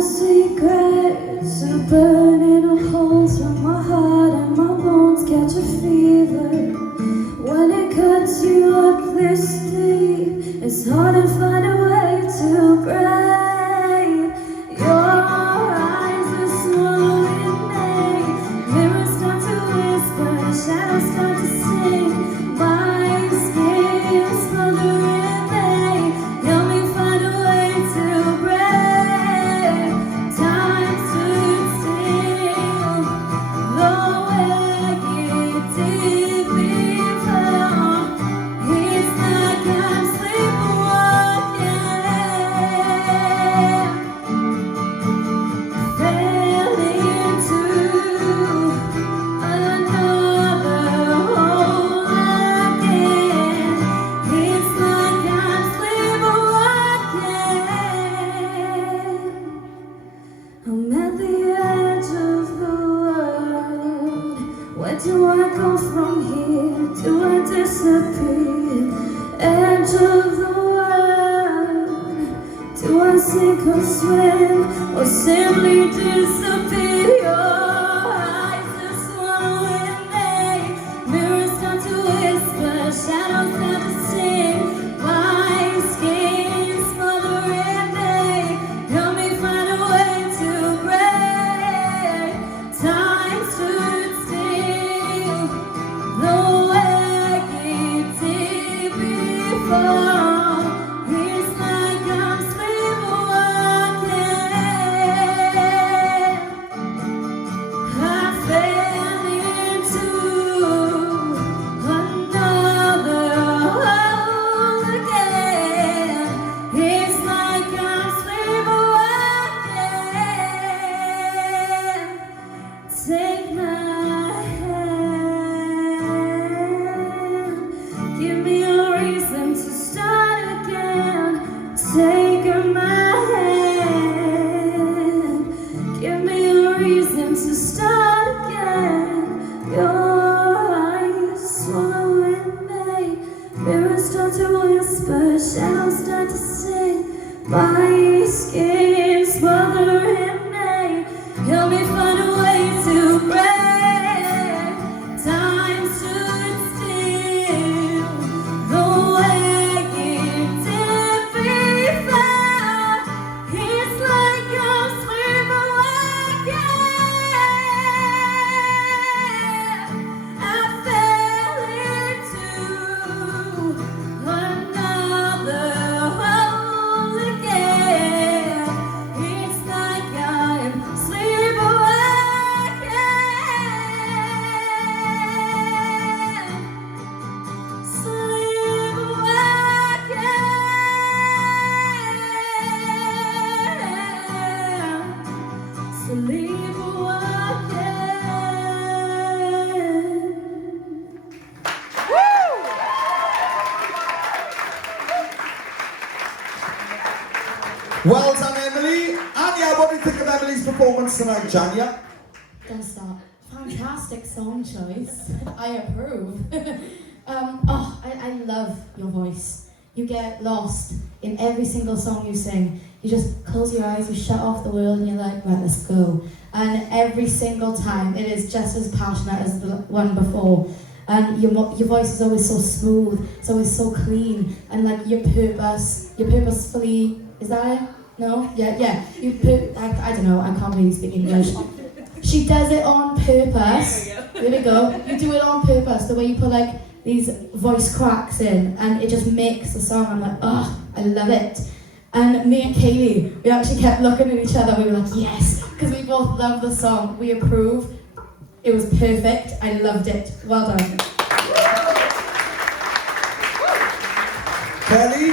My secrets are burning a hole through my heart, and my bones catch a fever. When it cuts you up this deep, it's hard to find a way to break. Your eyes are swallowing me. Mirrors start to whisper, shadows start to sing. My skin is smothering me. Help me find a way to break. Time stood still, though we're deep before. It's like I'm sleepwalking. Fell into another hole again. It's like I'm sleepwalking. I'm at the edge of the world. Where do I go from here? Do I disappear? Edge of the world. Do I sink or swim, or simply disappear? Your eyes are swallowing me. Mirrors start to whisper, shadows start to sing. My skin smothering me. Help me find a way to break. Time stood still, though we're deep before. It's like I'm sleepwalking. I fell into another hole again. It's like I'm sleepwalking. Take my hand. Give me a reason to start again. Take my hand. Give me a reason to start again. Your eyes swallowing me. Mirrors start to whisper, shadows start to sing. My skin smothering me. Help me find a way to break. Time stood still, though we're deep before. It's like I'm sleepwalking. I fell into another hole again. It's like I'm sleepwalking. Well done, Emily. Anya, what do you think of Emily's performance tonight, Janya? Don't stop. Fantastic song choice. I approve. I love your voice. You get lost in every single song you sing. You just close your eyes, you shut off the world, and you're like, right, let's go. And every single time, it is just as passionate as the one before. And your voice is always so smooth, it's always so clean, and like you're purposefully, is that it? No? Yeah. I don't know, I can't really speak English. She does it on purpose. There we go. You do it on purpose, the way you put like these voice cracks in, and it just makes the song. I'm like, oh, I love it. And me and Kaylee, we actually kept looking at each other. We were like, yes, because we both love the song. We approve. It was perfect. I loved it. Well done. Kelly?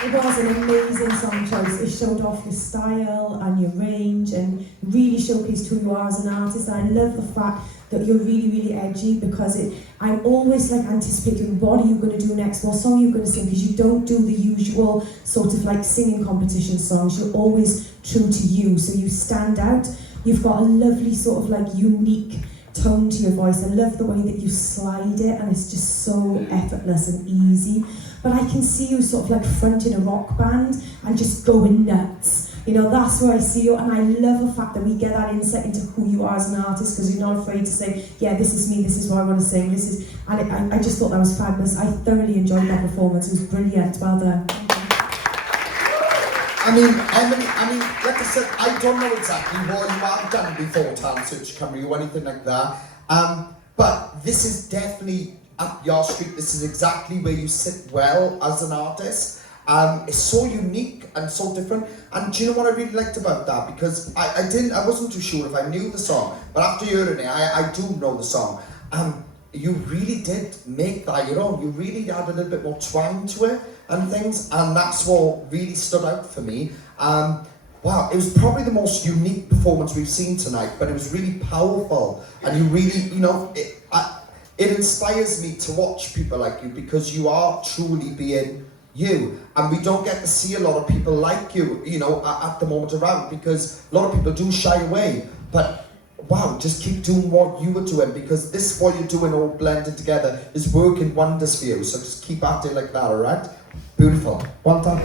It was an amazing song choice. It showed off your style and your range and really showcased who you are as an artist. And I love the fact that you're really, really edgy, because I'm always like anticipating what are you going to do next, what song are you going to sing, because you don't do the usual sort of like singing competition songs. You're always true to you, so you stand out. You've got a lovely sort of like unique tone to your voice. I love the way that you slide it, and it's just so effortless and easy. But I can see you sort of like fronting a rock band and just going nuts. You know, that's where I see you, and I love the fact that we get that insight into who you are as an artist, because you're not afraid to say, yeah, this is me, this is what I want to sing, this is, and I just thought that was fabulous. I thoroughly enjoyed that performance. It was brilliant. Well done. I mean, Emily, like I said, I don't know exactly what you have done before Talent Search Cymru or anything like that. But this is definitely up your street. This is exactly where you sit well as an artist. It's so unique and so different. And do you know what I really liked about that? Because I wasn't too sure if I knew the song, but after hearing it, I do know the song. You really did make that your own. You really had a little bit more twang to it and things, and that's what really stood out for me. Wow, it was probably the most unique performance we've seen tonight, but it was really powerful, and you really, you know, it inspires me to watch people like you, because you are truly being you, and we don't get to see a lot of people like you, you know, at the moment around, because a lot of people do shy away, but wow, just keep doing what you were doing, because this, what you're doing all blended together, is working wonders for you, so just keep at it like that, alright? Beautiful. Well done.